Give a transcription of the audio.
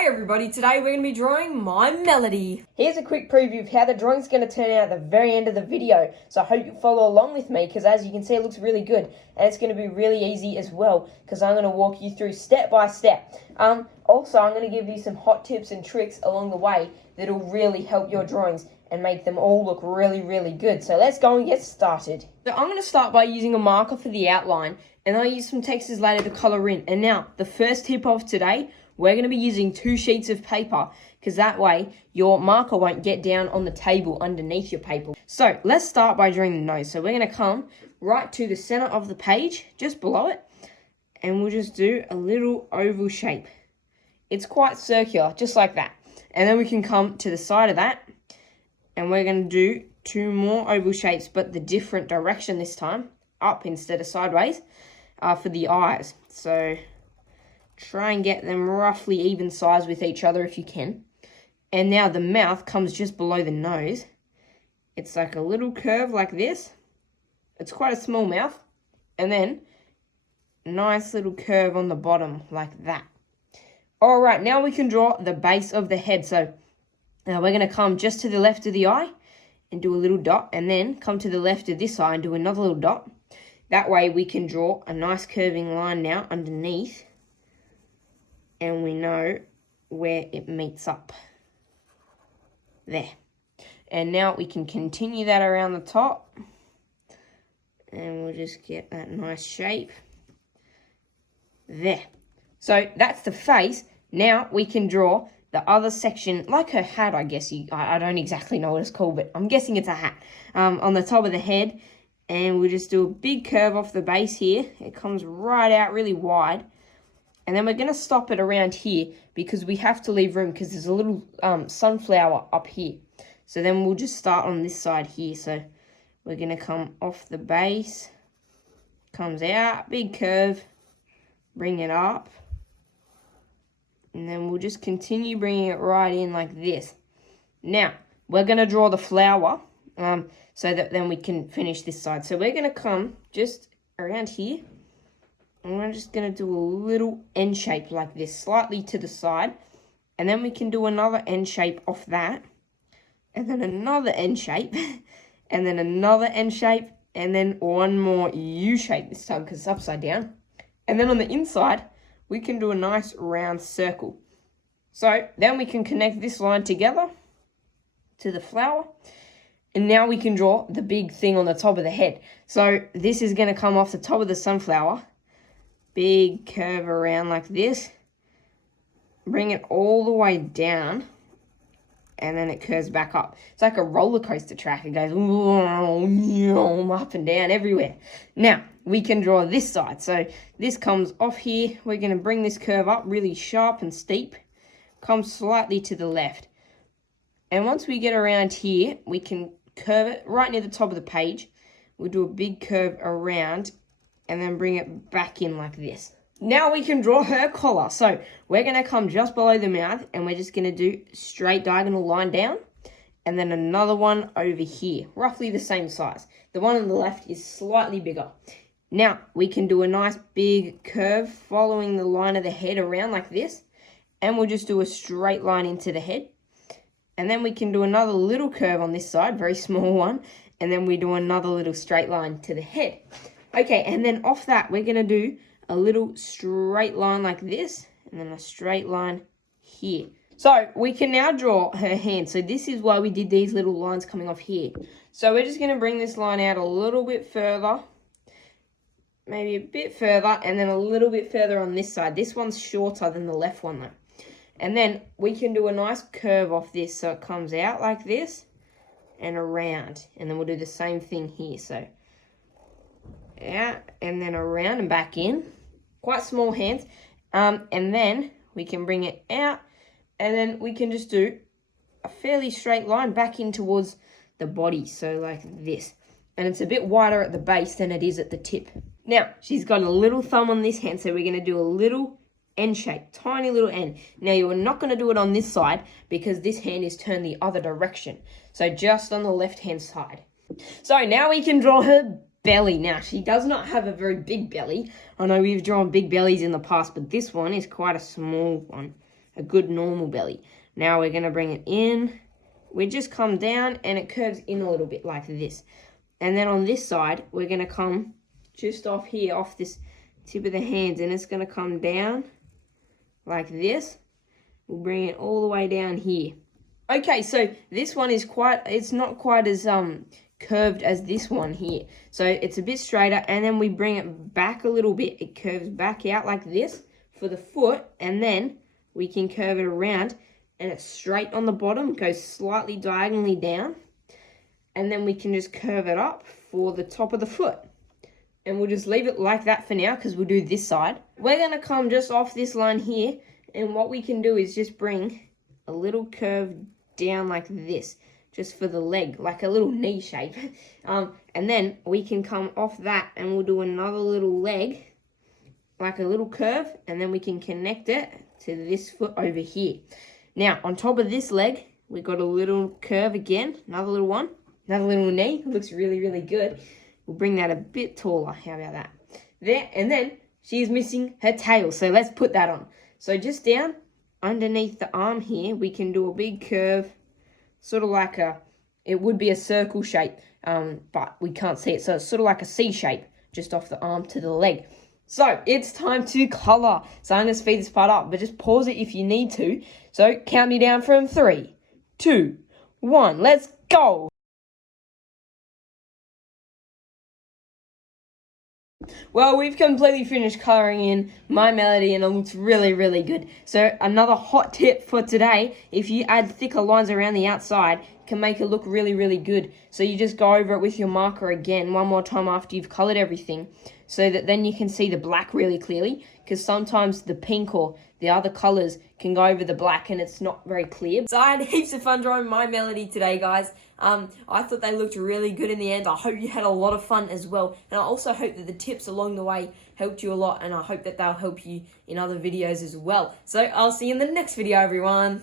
Hey everybody, today we're going to be drawing my Melody. Here's a quick preview of how the drawing's going to turn out at the very end of the video. So I hope you follow along with me because as you can see it looks really good. And it's going to be really easy as well because I'm going to walk you through step by step. Also, I'm going to give you some hot tips and tricks along the way that'll really help your drawings and make them all look really, really good. So let's go and get started. So I'm going to start by using a marker for the outline and I'll use some textures later to colour in. And now, the first tip of today, we're going to be using 2 sheets of paper because that way your marker won't get down on the table underneath your paper. So let's start by drawing the nose. So we're going to come right to the center of the page, just below it, and we'll just do a little oval shape. It's quite circular, just like that. And then we can come to the side of that, and we're going to do 2 more oval shapes, but the different direction this time, up instead of sideways, for the eyes. So try and get them roughly even size with each other if you can. And now the mouth comes just below the nose. It's like a little curve like this. It's quite a small mouth. And then a nice little curve on the bottom like that. All right, now we can draw the base of the head. So now we're going to come just to the left of the eye and do a little dot. And then come to the left of this eye and do another little dot. That way we can draw a nice curving line now underneath. And we know where it meets up. There. And now we can continue that around the top. And we'll just get that nice shape. There. So that's the face. Now we can draw the other section, like her hat, I guess. I don't exactly know what it's called, but I'm guessing it's a hat. On the top of the head. And we'll just do a big curve off the base here. It comes right out really wide. And then we're going to stop it around here because we have to leave room because there's a little sunflower up here. So then we'll just start on this side here. So we're going to come off the base, comes out, big curve, bring it up. And then we'll just continue bringing it right in like this. Now, we're going to draw the flower so that then we can finish this side. So we're going to come just around here. And we're just going to do a little N shape like this, slightly to the side. And then we can do another N shape off that. And then another N shape. And then another N shape. And then one more U shape this time because it's upside down. And then on the inside, we can do a nice round circle. So then we can connect this line together to the flower. And now we can draw the big thing on the top of the head. So this is going to come off the top of the sunflower. Big curve around like this. Bring it all the way down. And then it curves back up. It's like a roller coaster track. It goes up and down everywhere. Now, we can draw this side. So this comes off here. We're going to bring this curve up really sharp and steep. Come slightly to the left. And once we get around here, we can curve it right near the top of the page. We'll do a big curve around. And then bring it back in like this. Now we can draw her collar. So we're going to come just below the mouth and we're just going to do straight diagonal line down. And then another one over here, roughly the same size. The one on the left is slightly bigger. Now we can do a nice big curve following the line of the head around like this. And we'll just do a straight line into the head. And then we can do another little curve on this side, very small one. And then we do another little straight line to the head. Okay, and then off that, we're going to do a little straight line like this, and then a straight line here. So we can now draw her hand. So this is why we did these little lines coming off here. So we're just going to bring this line out a little bit further, maybe a bit further, and then a little bit further on this side. This one's shorter than the left one though. And then we can do a nice curve off this so it comes out like this and around. And then we'll do the same thing here. So out and then around and back in. Quite small hands. And then we can bring it out and then we can just do a fairly straight line back in towards the body. So like this. And it's a bit wider at the base than it is at the tip. Now, she's got a little thumb on this hand, so we're going to do a little N shape, tiny little N. Now, you're not going to do it on this side because this hand is turned the other direction. So just on the left-hand side. So now we can draw her belly. Now, she does not have a very big belly. I know we've drawn big bellies in the past, but this one is quite a small one. a good normal belly. Now we're going to bring it in. We just come down and it curves in a little bit like this. And then on this side, we're going to come just off here, off this tip of the hands, and it's going to come down like this. We'll bring it all the way down here. Okay, so this one is it's not quite as curved as this one here. So it's a bit straighter, and then we bring it back a little bit. It curves back out like this for the foot, and then we can curve it around, and it's straight on the bottom, goes slightly diagonally down, and then we can just curve it up for the top of the foot. And we'll just leave it like that for now because we'll do this side. We're going to come just off this line here, and what we can do is just bring a little curve down like this, just for the leg, like a little knee shape. And then we can come off that and we'll do another little leg, like a little curve, and then we can connect it to this foot over here. Now, on top of this leg, we got a little curve again, another little one, another little knee. It looks really, really good. We'll bring that a bit taller. How about that? There, and then she's missing her tail, so let's put that on. So just down underneath the arm here, we can do a big curve, sort of like it would be a circle shape, but we can't see it, so it's sort of like a C shape, just off the arm to the leg. So it's time to color. So I'm going to speed this part up, but just pause it if you need to. So count me down from 3, 2, 1. Let's go. Well, we've completely finished colouring in My Melody and it looks really, really good. So another hot tip for today, if you add thicker lines around the outside, it can make it look really, really good. So you just go over it with your marker again one more time after you've coloured everything, so that then you can see the black really clearly, because sometimes the pink or the other colours can go over the black and it's not very clear. So I had heaps of fun drawing My Melody today, guys. I thought they looked really good in the end. I hope you had a lot of fun as well. And I also hope that the tips along the way helped you a lot, and I hope that they'll help you in other videos as well. So I'll see you in the next video, everyone.